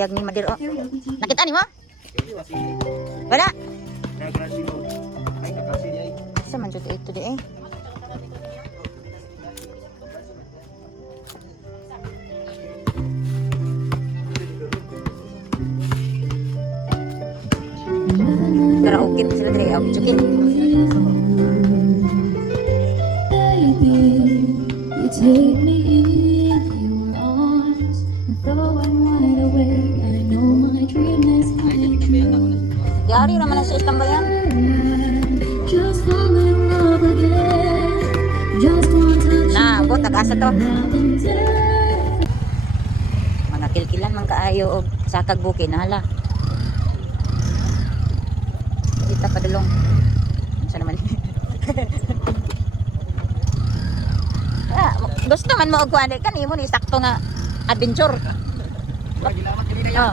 bayag ni Madir. Oh. Nakita ni mo? Wala. Sa man jud ito di eh. Karaoke sila dire, okay, okay. Take me in your arms and throw I'm wide awake. I know my dream is coming true. Yari naman na siya istambayan. Just fall in love again. Just want to na, abot, nag-asa to. Mga kilkilan man kaayo og sakag buki na hala. Kita padulong. Sa naman. Gusto man mo og kuan kan imo ni sakto nga adventure. Oh.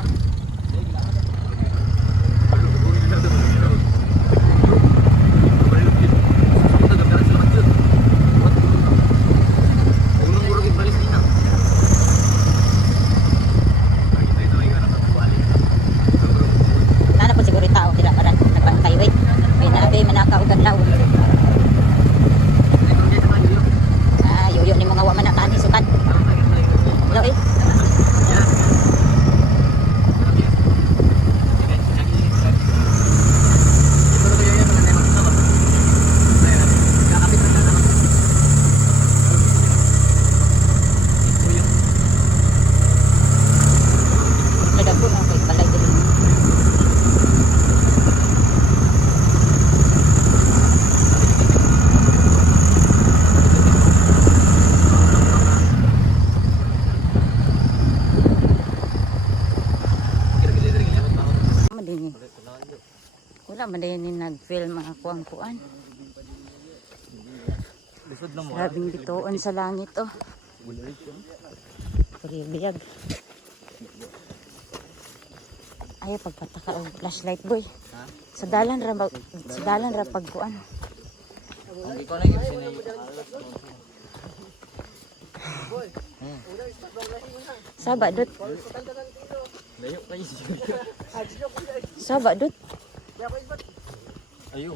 Nana po siguro tao dira para nagbantay wait. May naabe manaka og adlaw. Yoyo ni mga waman na tani sukan. Hello eh. Nagagpo na kay balay dili. Wala man din nag-film mga kuang-kuan. Sabing bitoon sa langit oh. Biyag. Ayaw pagpataka og flashlight boy. Sa dalan ra pagkuan. Saba dut. Saba dut. Ayo.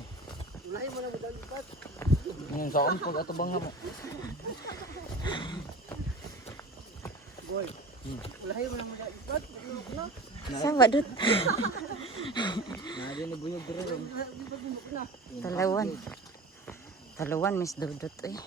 Saan pag atubang nga mo? Saba dut. Talawan Miss Dudut eh.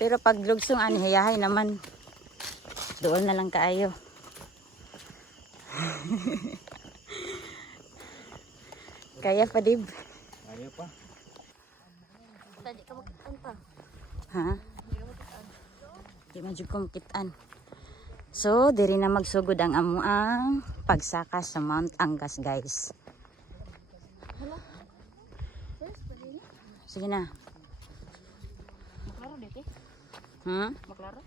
Pero pag lugsong ani hayahay naman doon na lang kaayo. Kaya pa dib. Kaya pa. Tadi ka makitaan pa. Ha? Di majud ko makitaan. So, diri na magsugod ang amuang pagsaka sa Mount Angas, guys. Sige na. Maklaro dito. Maklaro?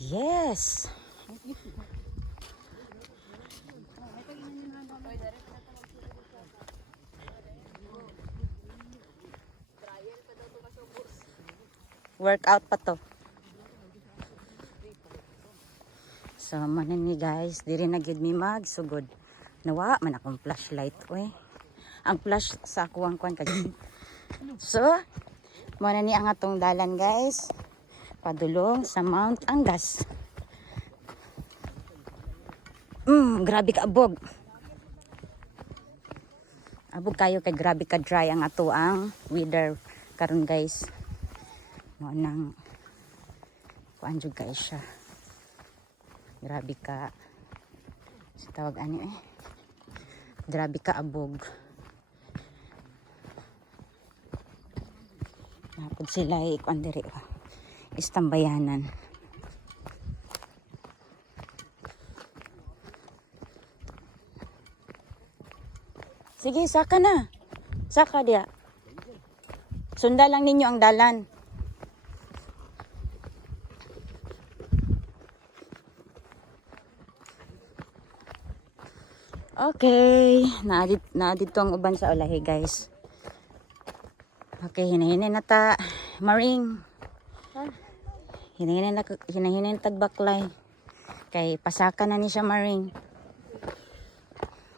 Yes. Workout pa to. So, manan ni guys, diri na gid mi magsugod. Nawa man akong flashlight oy. Ang flash sa ako ang kwan kag. So, manan ni ang atong dalan guys. Padulong sa Mount Angas. Grabe ka abog. Abog kayo kay grabe ka dry ang ato ang weather karon guys. Mo nang kuan jud guys siya. Grabe ka. Sa tawag ani eh. Grabe ka abog. Napod sila ikuan diri. Istambayanan. Sige, saka na. Saka dia. Sunda lang ninyo ang dalan. Okay, naadit to ang uban sa ulahi guys. Okay, hinahinay na ta. Maring. Hinahinay na tagbaklay. Kay pasaka na ni siya Maring.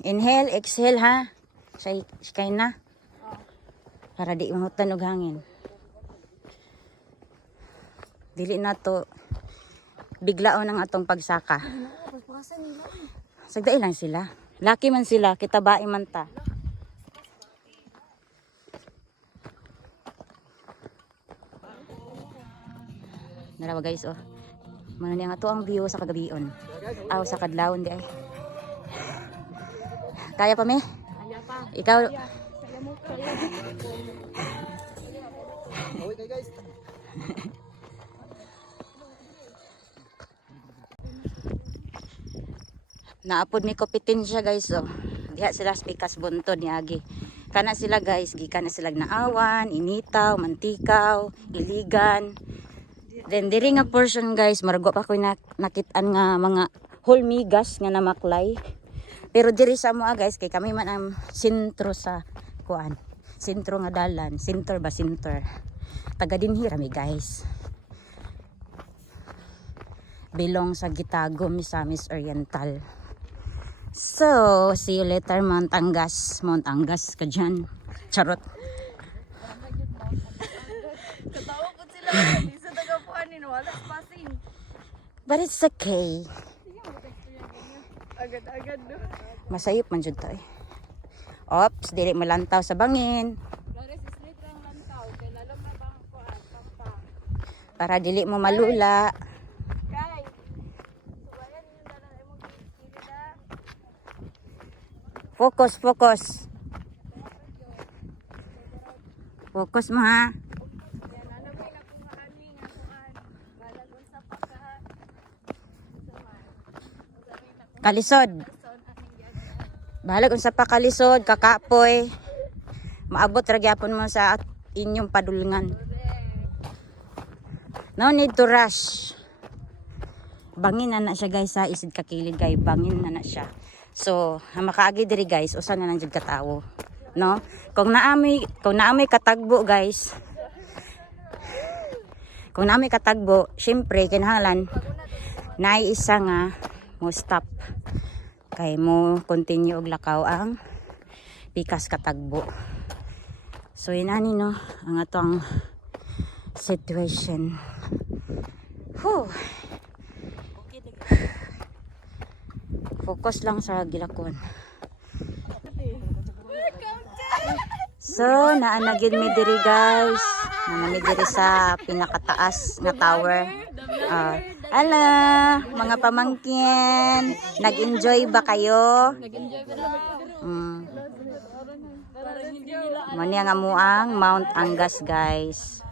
Inhale, exhale ha. Kay na. Para di mahutan og hangin. Dili na to biglaon ang atong pagsaka. Sagday lang sila. Laki man sila, kita bae man ta. Narawa guys oh. Mano ni ang ato ang view sa kagabion. Aw sa kadlawon di ay. Kaya pa me? Kaya pa. Ikaw Kaya mo kaya. Okay guys. naapod mi kopitin siya guys oh. Diha sila spikas buntod ni agi. Kana sila guys, gikan na sila naawan, initaw, mantikaw, iligan. Then diri nga portion guys, margo pa ko nakitaan nga mga whole migas nga namaklay. Pero diri sa moa guys, kay kami man ang sentro sa kuan. Sentro nga dalan, center ba center. Taga dinhi rami guys. Bilong sa Gitago, Misamis Oriental. So, see you later Mount Angas. Mount Angas ka dyan. Charot. Katawa po sila. Isa tagapuan ni wala passing. But it's okay. Agad-agad do. Masayip man jud to eh. Ops, dili malantaw sa bangin. Flores is literal lantaw kay lalo na bang kuan pampa. Para dili mo malula. Kay. Subayan yung dalan ay mo kilida. Focus, focus. Focus mo ha. Yan ano may nakuhaan nga kuan. Balagon sa pagkahan. Kalisod. Bahalag unsa pa kalisod, kakapoy. Maabot ra gyapon mo sa inyong padulngan. No need to rush. Bangin na siya guys sa isid kakilid kay bangin na siya. So, makaagi diri guys, usa na lang jud katawo. No? Kung naamay katagbo guys. Kung naamay katagbo, syempre kinahanglan naay isa nga mo stop. Kay mo continue og lakaw ang pikas katagbo. So inani no ang atong situation. Whew. Focus lang sa gilakon. So naanagid mi diri guys. Naanagid diri sa pinakataas nga tower. Ala, mga pamangkin, nag-enjoy ba kayo? Nag-enjoy ba na? Mani ang amuang Mount Angas guys.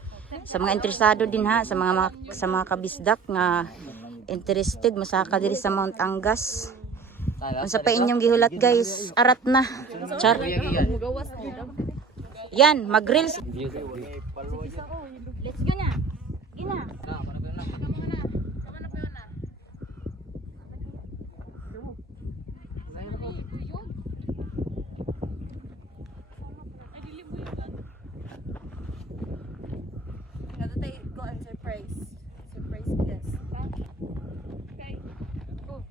Sa mga interesado din ha, sa mga kabisdak nga interested masaka diri sa Mount Angas. Unsa pa inyong gihulat guys? Arat na. Char. Mugawas gid. Yan, mag-reels. Let's go na. Gina. Surprise guest. Okay. Go.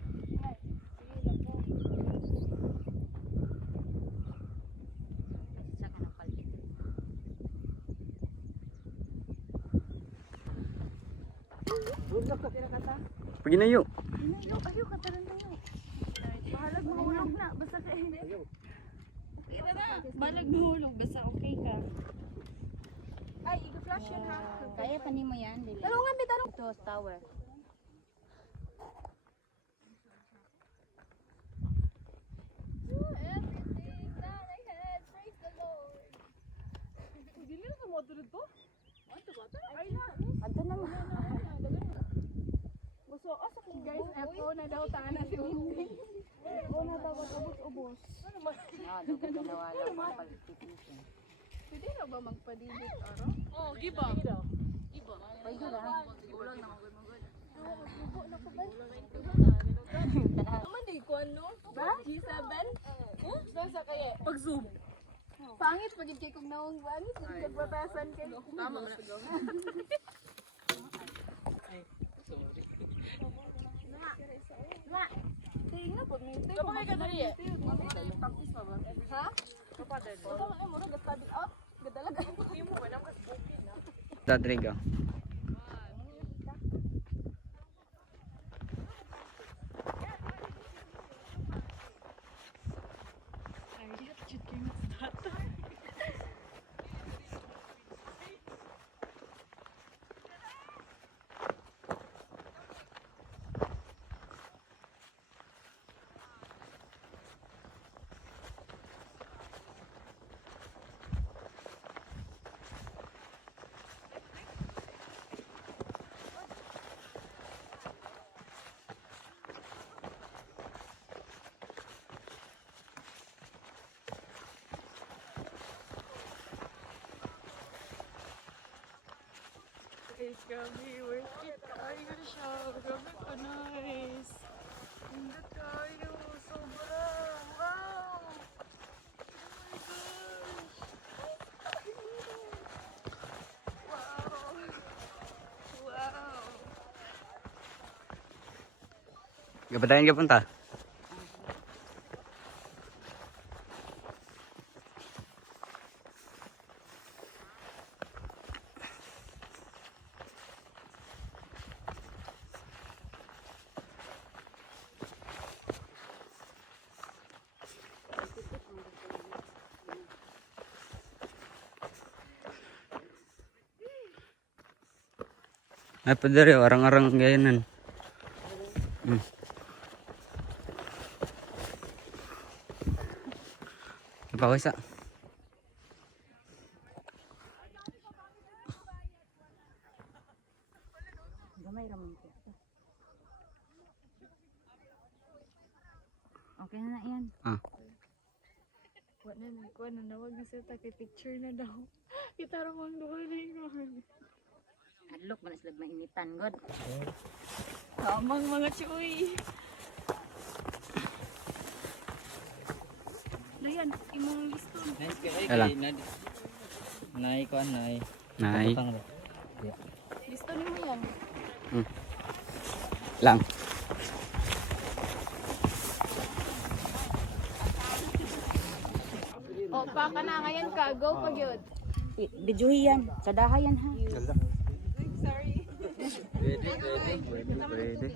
Pergi na yuk. Ayo kataran tayo. Bahalag mahulog na basta kay. Okay na. Bahalag mahulog basta okay ka. Ay, i-flash yun ha. Kaya pa nimo yan, dili. Talungan may tanong. Ito tower. Everything that I had, praise the Lord. Dili na mo dito? Ano ba ta? Ay na. Adto na mo. Gusto asa kung guys, eto na daw tana si Wendy. O na daw ubos-ubos. Ano man? Dugo na wala pa pag-tipisin. Pwede na ba magpadidit aro? Oh, giba. Giba. Pwede lang. Naman di ko G1 no? Ba? G7? Basta kaya pag-zoom. Pangit pag kay kung nawang bangit, hindi nagbatasan kay. Tama na. Tingnan pag minti. Kapag ka dali eh. Practice pa ba? Ha? Kapag dali. Kapag ay mo na gastabil out. Gadalaga. Hindi mo ba naman bukid na. Rodrigo. It's grabe, worth it. Ay, gano'n siya. Grabe ka, nice. Hindi tayo. Sobra. Wow. Oh my gosh. Wow. Wow. Gabadayan ka punta? Ay, padre, arang-arang gayanan. Ipawisa. Gamay raman ko. Okay na yan. Ah. Kuha na nawag na sila kay picture na daw. Kita ramang doon na yung Adlok man sila mainitan god. tamang mga chuy. Layan, imong liston. Alam. Nay ko nay. Nay. Liston mo yan. Lang. O, pa ka na ngayon ka. Go pag yun. Bidyuhi yan. Sadaha yan ha. Pwede.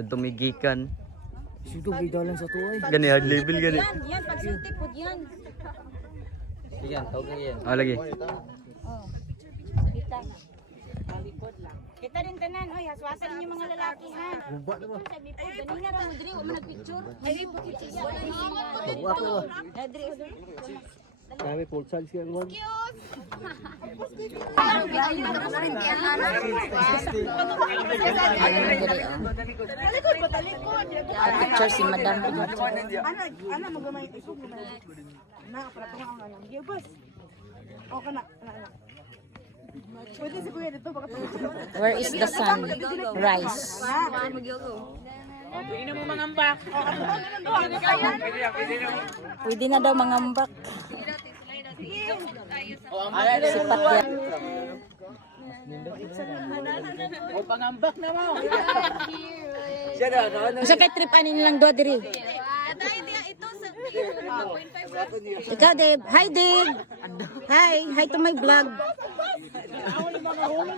Tumigikan. Sito bidalan sa tuay. Gani hard level gani. Yan, pagsulti po yan. Yan, tawag yan. Oh, lagi. Oh. Kita. Malikod lang. Kita din tanan. Oy, haswasan ninyo mga lalaki ha. Buba na ba? Sabi po, ganina ra mo diri, wa man nagpicture. Ay, po picture. Buba ko ba? Diri. Kami full size ka naman. Picture si madam. Where is the sun? Rise. Pwede na daw mangambak. Sipat yan. Usa kay trip ani nilang duha diri. Ikaw, Dave. Hi, Dave. Hi to my vlog.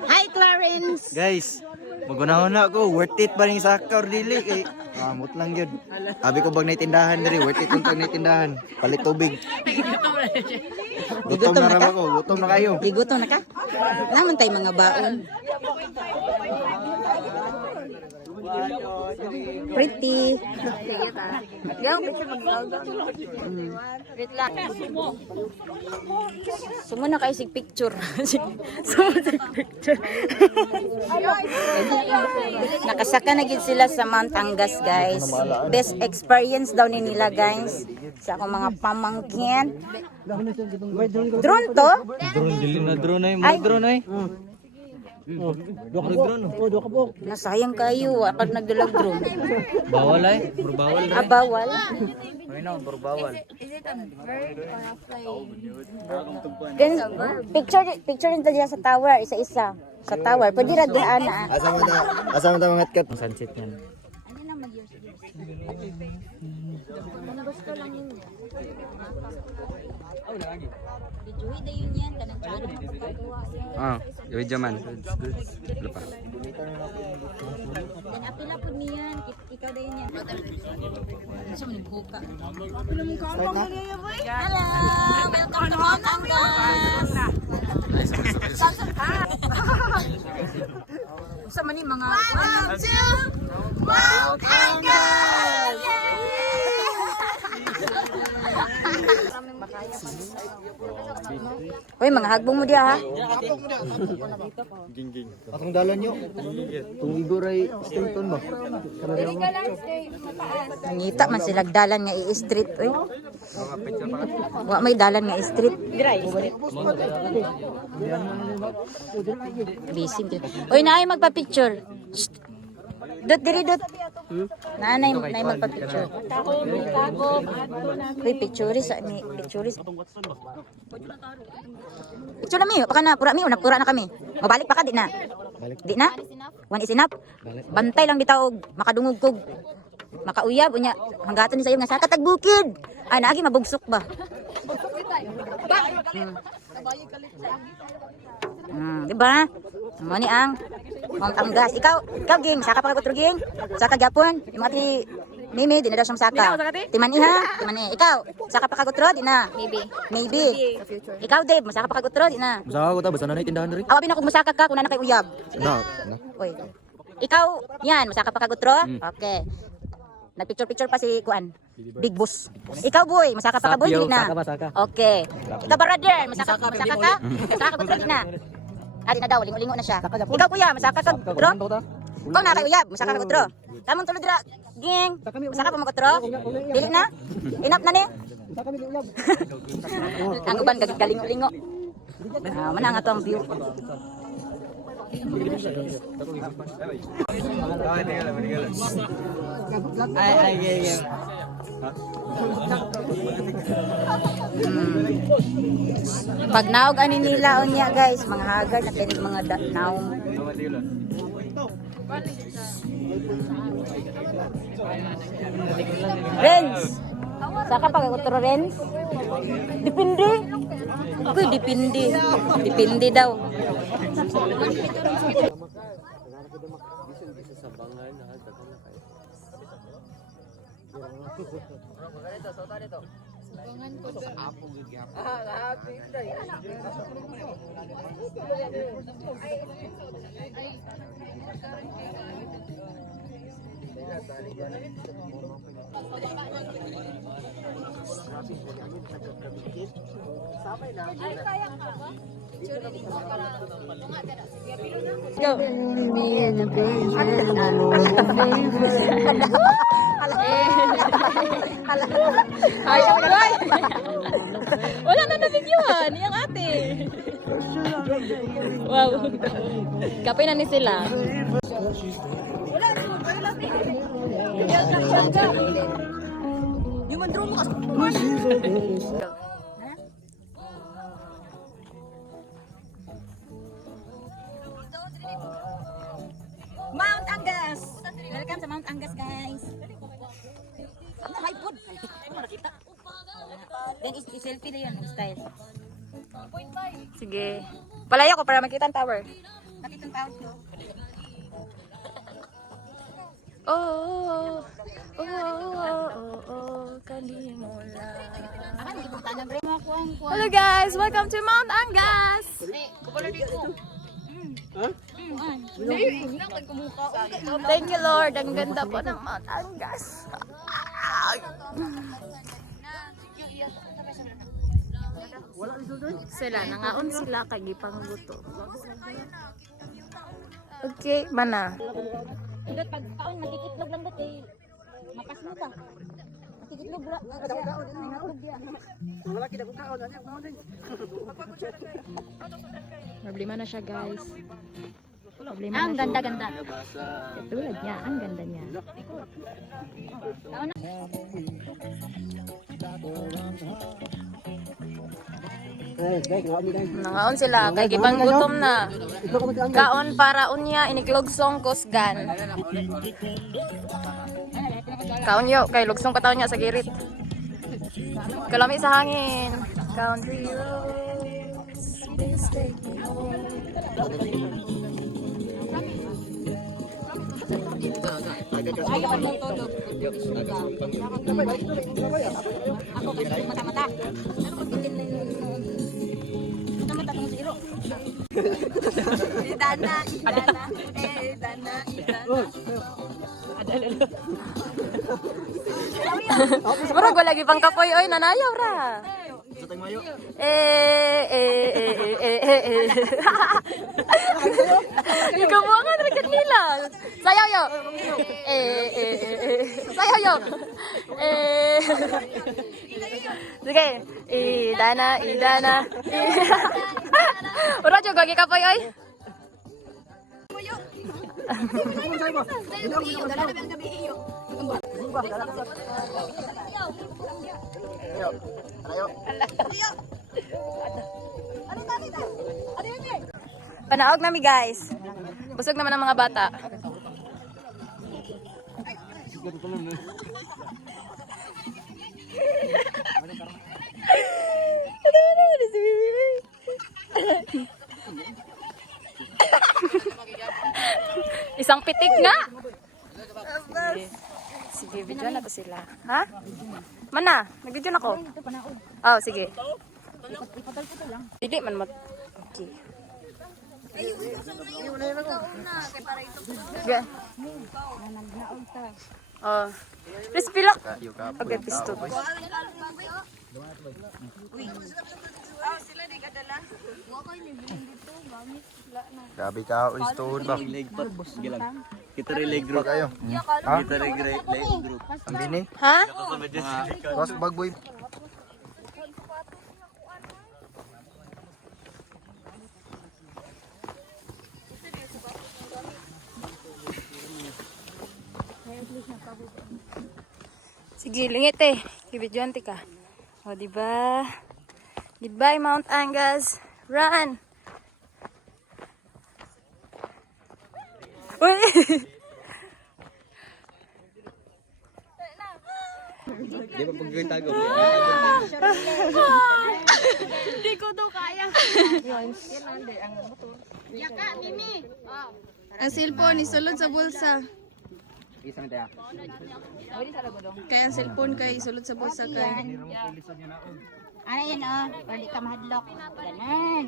Hi, Clarence. Guys, magunahon na ako. Worth it ba rin sa or dili? Kay amot lang yun. Sabi ko bag naitindahan diri, worth it kung naitindahan. Palit tubig. Gutom na rin ako. Gutom na kayo. Gigutom na ka? Naman tayo mga baon. Pretty. Wait lang. Sumo na kayo sig picture. Sumo sig picture. Nakasaka na gid sila sa Mount Angas, guys. Best experience daw ni nila, guys. Sa akong mga pamangkin. Drone to? Drone, dili na drone ay. Ay. Drone ay. Nasayang kayo, pag nagdalag drone. Bawal ay. Puro bawal. Ah, bawal. Ay na, puro bawal. Is it a verb or a play? Then, picture din tayo sa tower, isa-isa. Sa tower, pwede ra dihaan na. Asa mo ta mga kat? Sunset yan. Ano lang mag-years? Mga gusto lang ninyo. Dijuhi da yun yan, kanang channel na pagkagawa. Ah, video man. Good. Wala pa. Then, apila po niyan, ikaw da yun yan. Ano siya manibhuka? Hello! Welcome to Mount Angas! Sa mani mga... 1, 2, Mount Angas! Uy, mga hagbong mo diya ha? Atong dalan nyo. Tung iguray Stanton ba? Dili ka lang stay mataas. Nangita man sila dalan nga i-street. Uy. Wa may dalan nga i-street. Busy. Uy, naay magpa-picture. Shh. Dot, diri, dot. Nanay magpa-picture. Uy, picturis. Picturis. Picture na mi. Baka na, pura mi. Pura na kami. Mabalik pa ka, di na. Di na? One is enough? Bantay lang bitaog. Makadungog kog. Makauyab. Unya, hanggatan ni sa'yo nga sa katagbukid. Ay, naagi mabugsok ba? Diba? Mo ni ang Mount Angas. Ikaw ging, saka pa kagutro ging. Saka gyapon. Yung mga ti Mimi, di na daw siyang saka. Timan Ikaw, saka pa kagutro, di na. Maybe. Ikaw, Dave, masaka pa kagutro, di na. Masaka ko ta basta na tindahan diri. Awabi na kung masaka ka, kung na kay uyab. Na. Uy. Ikaw, yan, masaka pa kagutro? Okay. Nagpicture-picture pa si Kuan. Big Boss. Ikaw, boy, masaka pa ka, boy, di na. Okay. Ikaw, brother, masaka ka? Masaka kagutro, di na. Ah, di na daw, lingo-lingo na siya. Ikaw, kuya, masaka ka kagutro? Ikaw na kay uyab, masaka kagutro. Kamong tulad dira, ging. Masaka pa magutro? Dili na? Enough na ni? Ang uban galingo-lingo. Mana nga to ang view. Pag naog ani nila unya guys, mga hagard na kinig mga naong. Renz. Saka pag utro Renz. Depende. Kuy depende. Depende daw. Go. Ayaw boy. Wala na na-videoan, yung ate. Wow. Kapay na ni sila. Yung mandro mo kasi. Mount Angas. Welcome sa Mount Angas, guys. Ano, high food? Then, selfie na yun, style. Sige. Palayo ko para makita ang tower. Makita ang tower ko. Kalimula. Hello guys, welcome to Mount Angas. Thank you Lord, ang ganda po ng Mount Angas. Sila, nangaon sila kay gipang buto. Okay, mana? Dot pag kaon matikitlog lang dot eh. Mapas mo ka. Matikitlog bra. Wala kita ko kaon ani. Problema na siya guys. Ang ganda-ganda. Tulad niya, ang ganda niya. Nangaon sila, kay gibang gutom na. Kaon para unya, iniglugsong kusgan. Kaon yo, kay lugsong pataw niya sa girit. Kalami sa hangin. Country roads, please take me home. Murag wala lagi pang kapoy oy nanayaw ra. Ikaw mo nga rekat nila. Sayaw yo. Sayaw yo. Sige. Idana. Ura jud gagi kapoy oy. Panaog nami guys. Busog naman ang mga bata. Isang pitik nga. Sige, video na to sila. Ha? Mana? Nag-video na ako. Oh, sige. Dili man mat. Okay. Ga. Oh. Crispy lock. Okay, pisto. Grabe ka, uy, tuhod ba? Kita leg group kayo. Ha? Kita leg group. Ang bini? Ha? Cross bag boy. Sige, lingit eh. Ibidyon ka. O, diba? Goodbye, Mount Angus. Run! Uy! Di ba pag tago? Hindi ko daw kaya. Yaka, Mimi. Ang cellphone, isulod sa bulsa. Isang tayo. Kaya ang cellphone kay isulod sa bulsa kay. Ano yan oh, hindi ka mahadlok. Ganun.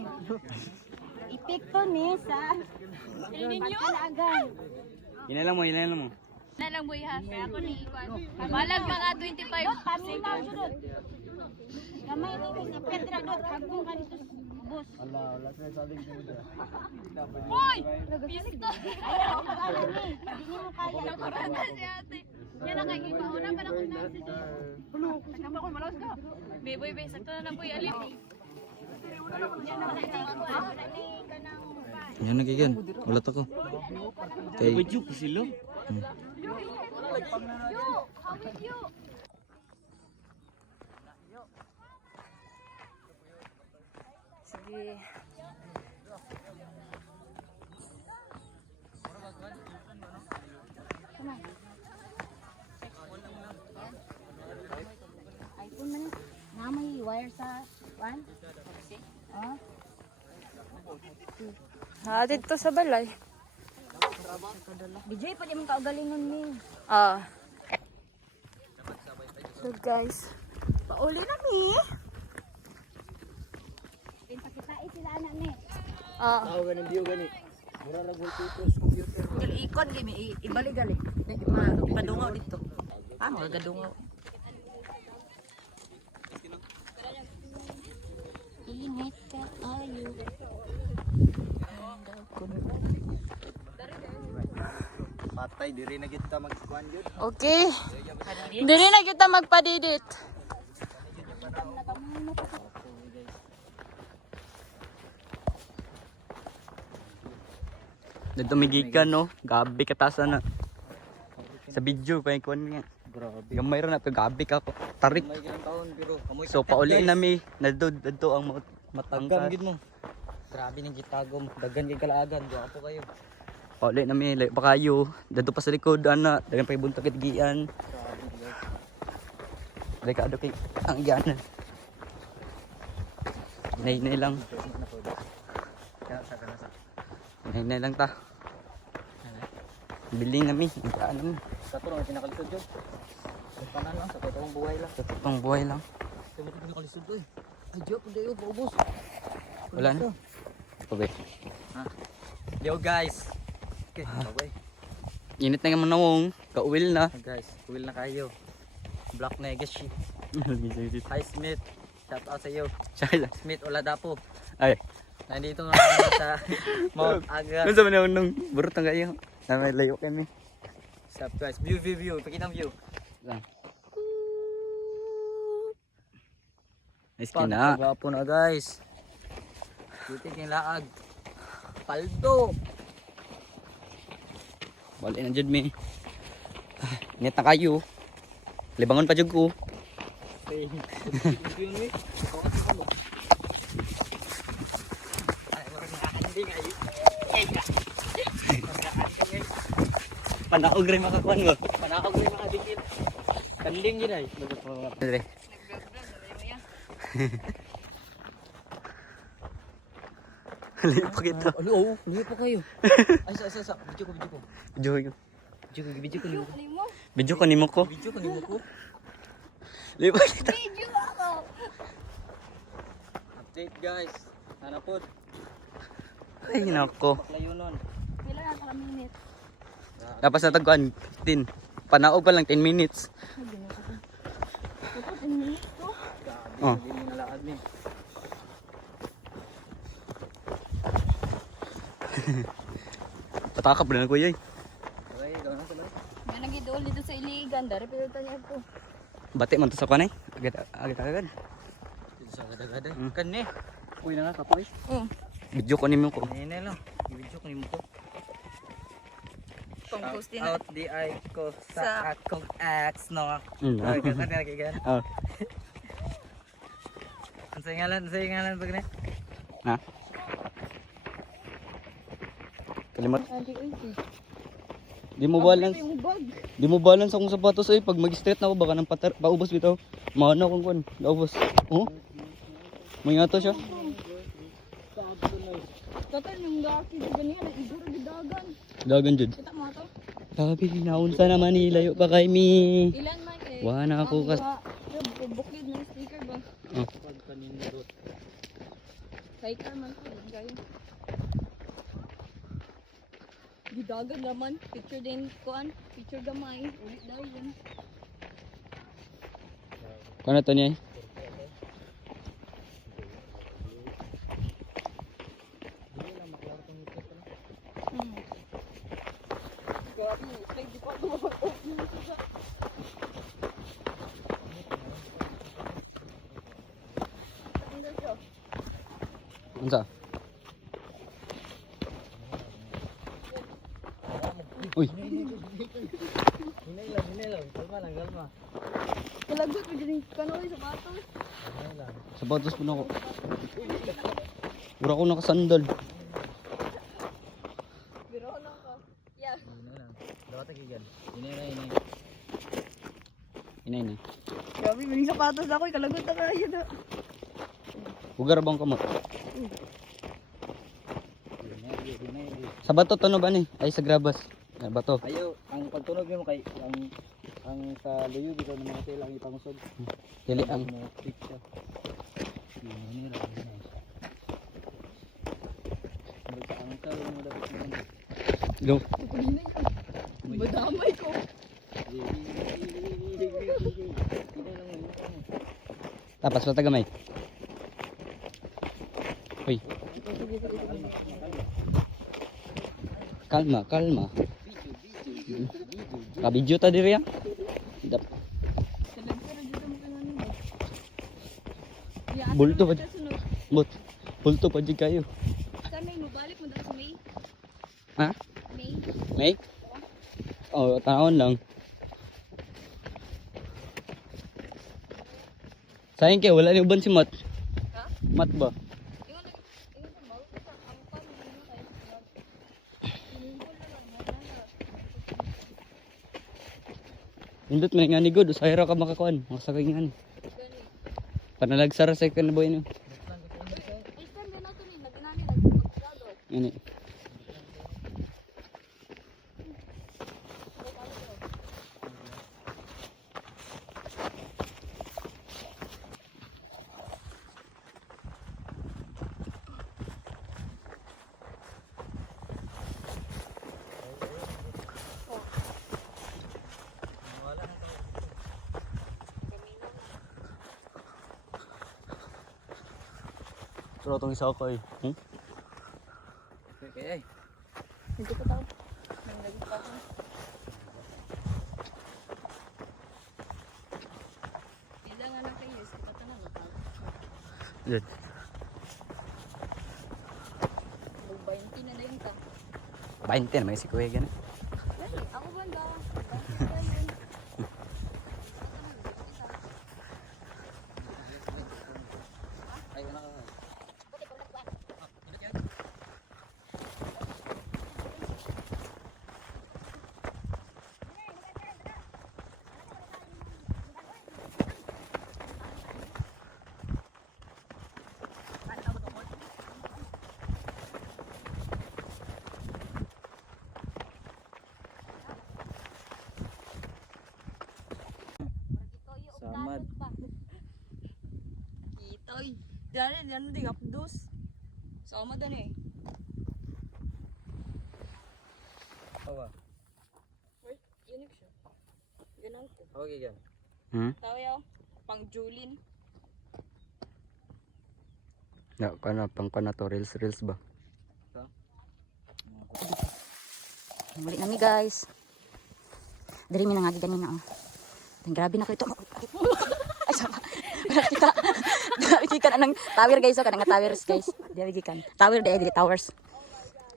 Ipikto ni sa pagkalagan. Inalam mo. Nalang boy ha, kaya ako ni Ikwan. Malag mga 25. Kami lang sunod. Gamay ni si Pedro dot kagong ka dito sa bus. Hoy! Pisto! Ayaw ka ala ni. Hindi mo kaya. Nakurata si ate. Yan ang kaikipa. Una pa na kong message. Kasama ko, malawas ka. May boy, sakto na boy. Alip. Yan nagigan. Ulat ako. Kay silo. How with you? Sige. iPhone man na may wire sa one. Oh. Ha, dito sa balay. DJ pa di man kaugalingon ni. Ah. So guys, pauli na mi. Din pakitai sila anak ni. Ah. ganun view gani. Mura ra Gali ikon gimi ibali gali. Padungaw dito. Ah, magadungaw. Init ka ayo. Patay diri na kita magkuan jud. Okay. Dili na kita magpadidit. Dito migikan no. Gabi katasan na. Sa video pa ikuan nga. Grabe. Gamay ra na pero gabi ka ko. Tarik. May ilang taon pero kamoy So pauli na mi. Nadto ang matagam gid mo. Grabe ning gitagom. Daghan kay kalaagan, gwapo kayo. Pauli na mi layo pa kayo. Dadto pa sa likod ana. Dagan pa ibuntag gian. Dali ka kay ang gian. Nay lang. Nay lang ta. Biling na mi. Itaan na mi. Sa to nga pinakalisod jud. Sa tanan lang sa totoong buhay lang. Sa totoong buhay lang. Kaya mo pinakalisod oy. Ay joke dayo paubos. Wala na. Pabe. Yo guys. Okay, bye. Init na nga manawong. Kauwil na. Guys, will na kayo. Black Legacy. Hi Smith. Shout out sa iyo. Chayla. Smith Oladapo. Ay. Nandito nga kami sa Mount Aga. Ano sa manawong nung burot ang kayo? Na may layo kami. Sup guys, view. Pakita ang view. Lang. Nice kina. Pagkapo na guys. Butik yung laag. Paldo. Balik na dyan mi. Init na kayo. Libangon pa dyan ko. Panaog rin makakuan mo. Panaog rin makadikit. Kanding yun ay. Dali. Layo pa kita. Ano? Oo, luyo pa kayo. Ay, sa. Video ko. Video ko. Ano mo? Video ko nimo ko. Video ko nimo ko. Layo pa kita. Video ako! Update guys. Hanapod. Ay nako. Layo nun. Pila na ka minute. Tapos natagkuan 10. Panaog pa lang 10 minutes. Tapos in minute to. Oh. Hindi mo nalaad ni. Patakap na ko yay. Okay, gawin na sila. May nagidol dito sa Iligan. Dari pilutan niya ito. Bati man to sa kanay. Agad. Dito sa gada-gada. Kan ni. Uy na nga kapoy. Oh. Video ko nimo ko. Nene lang. I-video ko nimo ko. Pang-post din na. Out di ay ko Sa- sa akong ex no. Mm. Ay, ganda na kigan. Oh. Ang ngalan pag ni. Ha? Kalimot. Adi, uy. Di mo balance. Yung bag. Di mo balance akong sapatos ay pag mag-straight na ako baka nang paubos bitaw. Mauna akong kuan, naubos. Oh. May nga to siya. Total yung daki sa ganyan. Iguro gidagan. Dagan jud. Kita mo ito? Sabi naunsa naman ni layo pa kay mi. Ilan man eh. Wala ako kas. Bukid ng sticker ba? Oh. Pag kanindot. Kay ka man ko. Gayon. Gidagan naman. Picture din kuan. Picture gamay. Ulit daw yun. Kana to niya? Grabe. Slide di pa ako. Unsa? Uy, Hinay lang. Kalma. Kalagot mo dyan kanoy sa batos. Hinay lang. sapatos po na ako. Wala ko nakasandal. Biro lang ka. Yeah. Hinay lang. Dapat kigan. Hinay. Inay na. Grabe, may sapatos ako. Kalagot na kayo na. Ugar bang kamot? Hinay. Sa bato to no ba ni? Ay sa grabas. Ay bato. Ayo, ang pagtunog mo kay ang sa luyo bitaw ng mga tela ang ipangusog. Dili ang Mo pick siya. Hinay lang. Basta ang tao mo dapat mo. go. Madamay ko. Tapos patagamay. Uy. Kalma. Kabidyo ta diri ya. Dap- Bulto pa. Bulto pa di kayo. Sana yung mabalik mo dahil sa may. Ha? May? Oh, tanawon lang. Sayang kayo, wala ni uban si Mat. Mat ba? Indot may nga ni God, usay ra ka makakuan, makasakay nga ni. Panalagsara sa ikan na boy no. Ini. Pero itong isa ko eh. Okay. Hindi ko tao. Nang pa ako. Kailangan na kayo. Sa patanan na tao. Yan. Mag-20 na na yung tao. 20 na may si Kuya gana. Dali, ako ba daw? Samad. Kitoy. Dali, ano di kapdos. Sama dan eh. Awa. Wait, unique siya. Ganun ko. Okay gan. Tao yaw. Pang Julin. Ya, kana pang kana to reels ba? Muli nami guys. Dari mi nangagi ganina oh. Grabe na ko ito. Ay sama. Kita. Grabe kita anang tower guys oh, kanang towers guys. Dia gikan. Tower di towers.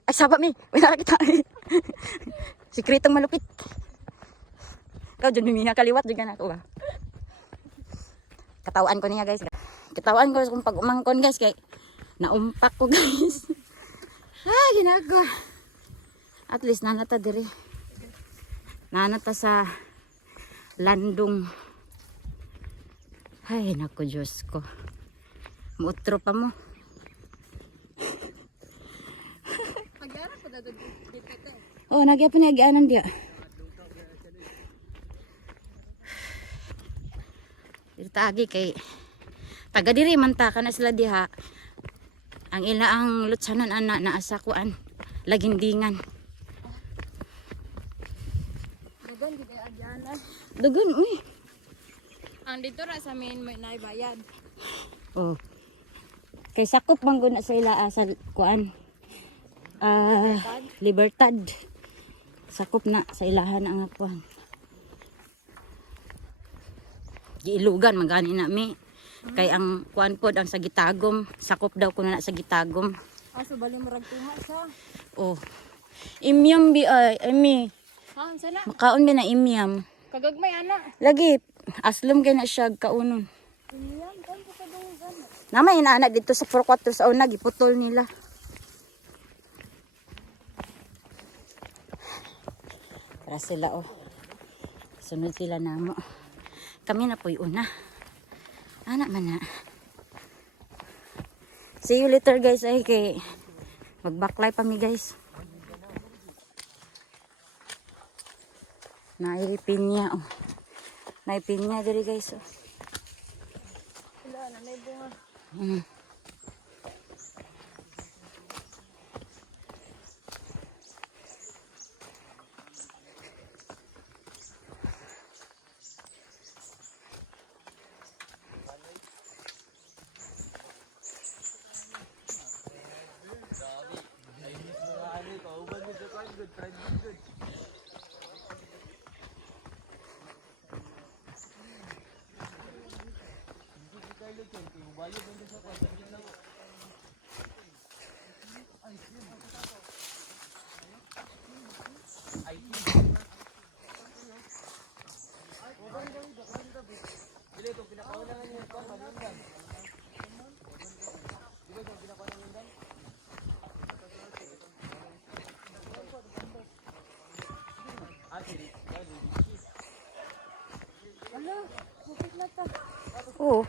Ay saba mi. Wala kita. Sikretong malupit. Kau jud mi kaliwat juga na ako ba. Katawaan ko niya guys. Katawaan ko kung pag umangkon guys kay naumpak ko guys. Ay ginagawa. At least nanata diri. Nanata sa landong. Ay naku Diyos ko. Muutro pa mo. Pag-ara ko dito dito. Oh, nagya pa nagyanan dia. Tagi kay taga diri man ta kana sila diha. Ang ilaang lutsanan ana naa sa kuan lagindingan. Dagan di kay Adriana. Dugon uy. Ang dito ra sa main may naibayad. Oh. Kay sakop man gud na sa ila sa kuan. Libertad. Sakop na sa ilahan ang kuan. Giilugan magani na mi. Kay ang kuan pod ang sa Gitagom, sakop daw ko na sa Gitagom. Aso bali murag tuha sa. Oh. Imyam bi ay emi. Ha, sana. Makaon bi na imyam. Kagagmay ana. Lagi aslom kay na siya kaunon. Iyan kan ko kadunggan. Namay inaanak dito sa 4-4 sa una giputol nila. Para sila oh. Sunod sila namo. Kami na po'y una. Anak man na. See you later guys ay kay magbaklay pa mi guys. Naipinya oh. Naipinya diri guys oh. Wala na may bunga. Oo.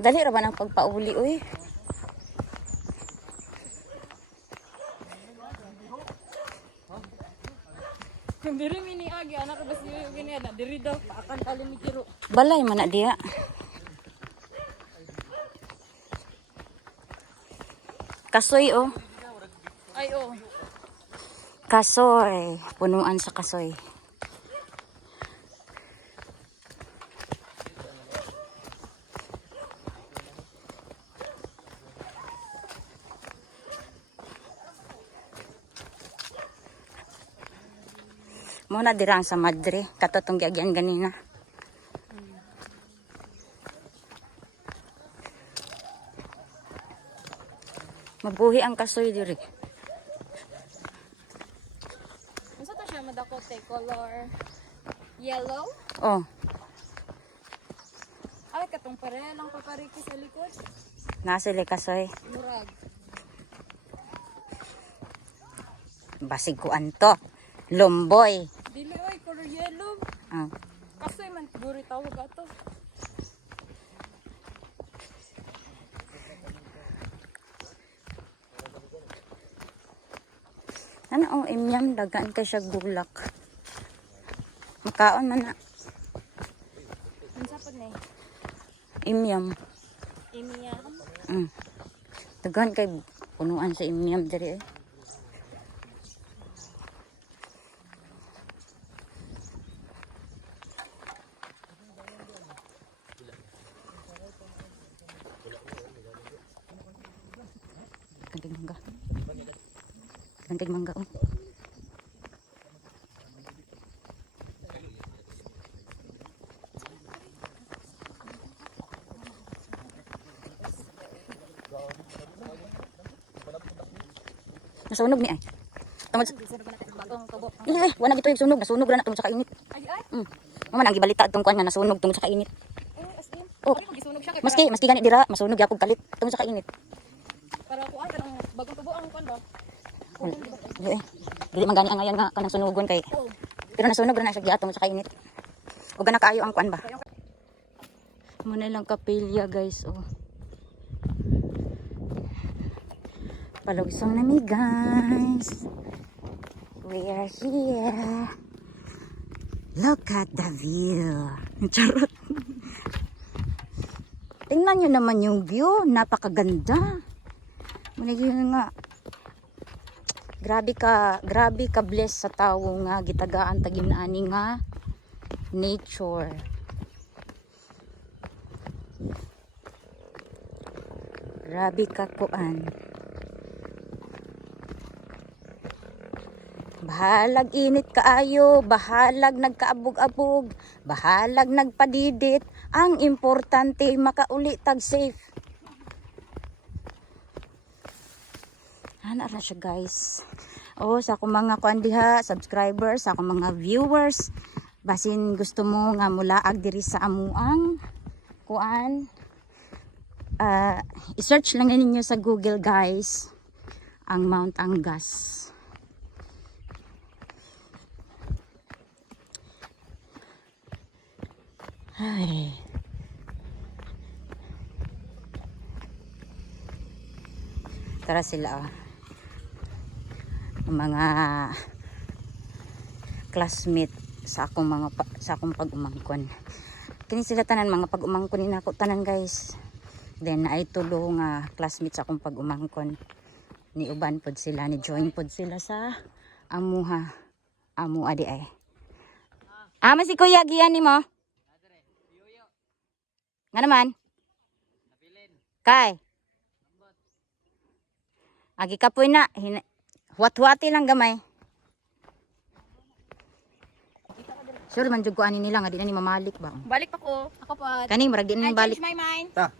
Dali ra ba ng pagpauli, uy? Diri mini agi anak bas niyo gini na diri daw paakan kali ni Kiro. Balay man na diya. Kasoy, oh. Ay oh. Kasoy. Punuan sa kasoy. Muna dirang sa Madre. Katotong giagyan ganina. Mabuhi ang kasoy diri. Unsa to siya madakote color yellow? Oh, Ay katong pareha lang papariki sa likod. nasili kasoy. Murag. Basig ko anto. Lomboy. Dili oy color yellow. Ah. Kasoy man guri tawag ato. Ano oh, imyam dagaan kay siya gulak. Makaon man na. Unsa pod ni? Imyam. Imiya. Dagaan kay punuan sa imyam diri eh. Kantig mangga. Kantig mangga oh. Nasunog ni ay. Tungod sa Bagong tubo. wala gito yung sunog, nasunog ra na tungod sa kainit. Ay ay. Mama nang gibalita tong kuan nga nasunog tungod sa kainit. As in. Oh. Ay magisunog siya kay Maski gani dira masunog gyapon kalit tungod sa kainit. para kuan kanang bagong tubo ang kuan ba? Dili dili man gani ang ayan nga kanang sunugon kay. Pero nasunog ra na siya gyatong sa kainit. Ug gana kaayo ang kuan ba. Muna lang kapilya guys oh. Palugsong na mi guys. We are here. Look at the view. Charot. Tingnan nyo naman yung view. Napakaganda. Muna yun nga. Grabe ka bless sa tao nga gitagaan tagin-ani nga nature. Grabe ka kuan. Bahalag init kaayo, bahalag nagkaabog-abog, bahalag nagpadidit. Ang importante makauli tag safe. Ana na siya guys. Oh, sa akong mga kuan diha, subscribers, sa akong mga viewers, basin gusto mo nga mulaag diri sa amuang kuan. I-search lang ninyo sa Google guys ang Mount Angas. Ay. Tara sila oh. Ang mga classmate sa akong pag-umangkon. Kini sila tanan mga pag-umangkon ni nako tanan guys. Then ay tulo nga classmates sa akong pag-umangkon. Ni uban pod sila, ni join pod sila sa amuha. Amu adi ay. Ama si Kuya giyan nimo. Nga naman? Kay? Agi ka po na. Huwat-huwati lang gamay. Sure man jud ko ani nila nga di na ni mamalik ba. Balik pa ko. Ako pa. Kani marag di na ni balik. My mind. Ta.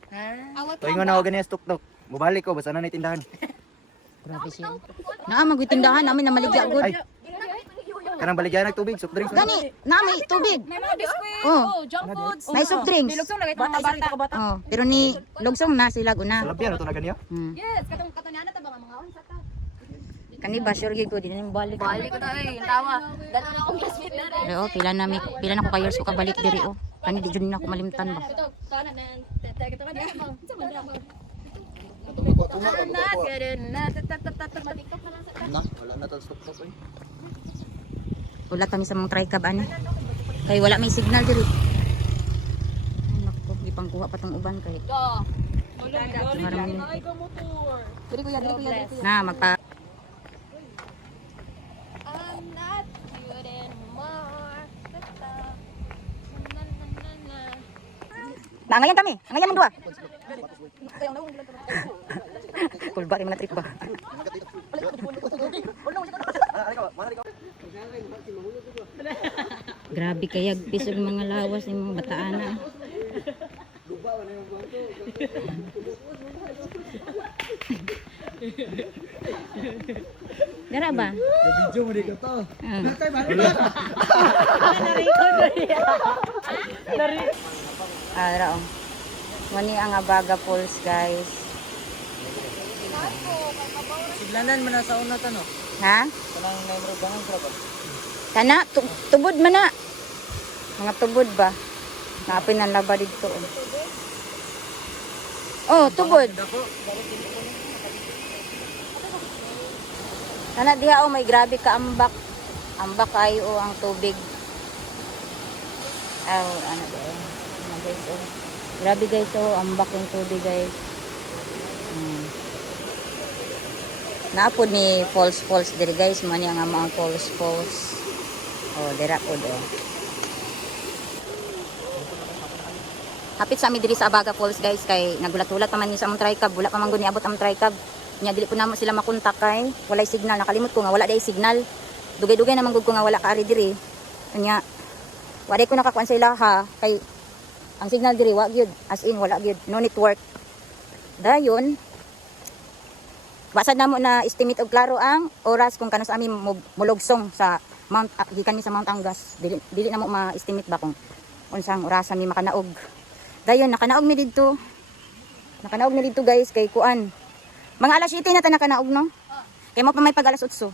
Awat Tuwing na ako ganyan tuk-tuk. Mubalik ko basta na tindahan. Grabe siya. Naa magwitindahan namin na maligya gud. Ay. Kanang baligyan ng tubig, soft drinks. Gani, na may tubig. May mga biskwit. Oh. Junk foods. May soft drinks. Nilugsong lagay mga bata. Oh, pero ni lugsong na sila guna. Salabyan ito na ganyan. Yes, katong katanyana ta ba mga unsa ta? Kani ba sure gyud ko di na ni balik. Balik ko ta eh, tawa. Dalo na akong classmate na rin. Oo, pila na ko ka years ko kabalik diri oh. Kani di jud na ako malimtan ba. Wala na to stop eh. Ulat kami sa mong tricab ani. Kay wala may signal diri. Ay nako, di pangkuha pa tong uban kay. Maraming. Diri kuya. Na magpa I'm not good anymore. Nangayan kami. Nangayan mong dua. Kulba rin mga trip ba? Grabe kaya pisog mga lawas ng mga bataana. Gara ba? Video mo dito to. Ara oh. Mani ang Abaga Falls guys. Siglanan man na sa una tanong. Ha? Kanang numero ganang trabaho. Kana tubod man na. Mga tubod ba? Napin ang laba dito. Oh, tubod. Kana diha oh may grabe ka ambak. Ambak kayo ang tubig. Oh, ano ba? Ano guys oh. Grabe guys oh, ambak yung tubig guys. Naapod ni falls diri guys, man yang ang falls. Oh, dira pod oh. Hapit sa mi diri sa Abaga Falls guys kay nagulat-ulat pa man ni sa among tricab, wala pa man gud niabot ang tricab. Nya dili po namo sila makontak kay walay signal, nakalimot ko nga wala day signal. Dugay-dugay naman gud ko nga wala ka ari diri. Nya wala ko nakakuan sa ilaha kay ang signal diri wa gyud, as in wala gyud, no network. Dayon basad namo na estimate og klaro ang oras kung kano sa amin mulugsong sa Mount gikan ni sa Mount Angas. Dili namo ma-estimate ba kung unsang orasan mi makanaog. Dayon nakanaog mi didto. Nakanaog mi didto guys kay kuan. Mga alas 7 na ta nakanaog no. Kay mo pa may pag alas 8.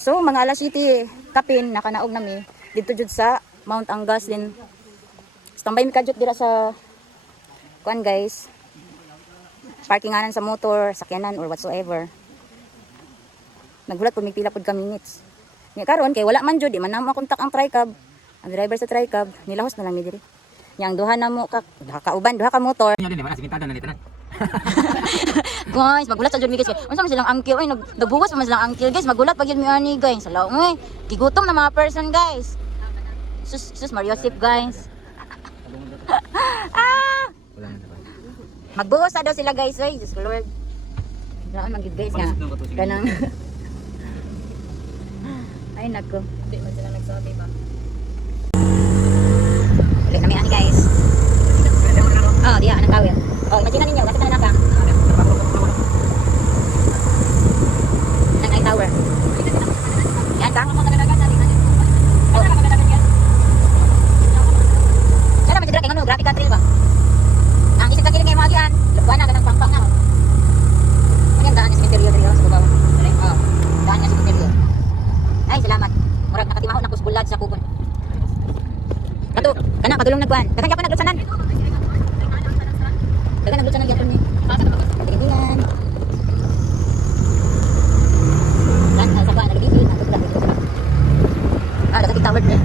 So mga alas 7 kapin nakanaog nami didto jud sa Mount Angas din. Standby mi kadjut dira sa kuan guys. Parkinganan sa motor, sakyanan or whatsoever. Nagulat pud mig pila pud ka minutes. Nya karon kay wala man jud di man namo makontak ang tricab. Ang driver sa tricab nilahos na lang mi diri. Yang duha na mo duha ka uban, duha ka motor. Nya din man simintada na nito na. Guys, magulat sa jud mi guys. Unsa man silang angkil oy nagbuwas man silang angkil guys. Magulat pag yun mi ani guys. Salaw oy. Gigutom na mga person guys. Sus Mariosip guys. Magbuwas na daw sila guys oy. Diyos ko Lord. Saan man gid guys nga. Kanang ay nako. Hindi man sila nagsabi ba? Ulit na may ani guys. Oh, diya anang kawil. Oh, imagine ninyo kasi na ka. Nang ay tower. Yan ka. Oh. Sana man dira kay ngono, grabe ka trail ba? Ang isip ka kini kay magian, lubuan na kanang pangpang na. Ang daan sa interior diri sa babaw. Oh, daan niya sa interior. Ay, salamat. Murag nakatimaho na kusbulad sa kubon. Kato, kana padulong nagkuan. Dagan gyapon naglutsanan. Dagan naglutsanan gyapon ni. Tingin. Dan sa kuan naglibig. Ah, dagan tower ni.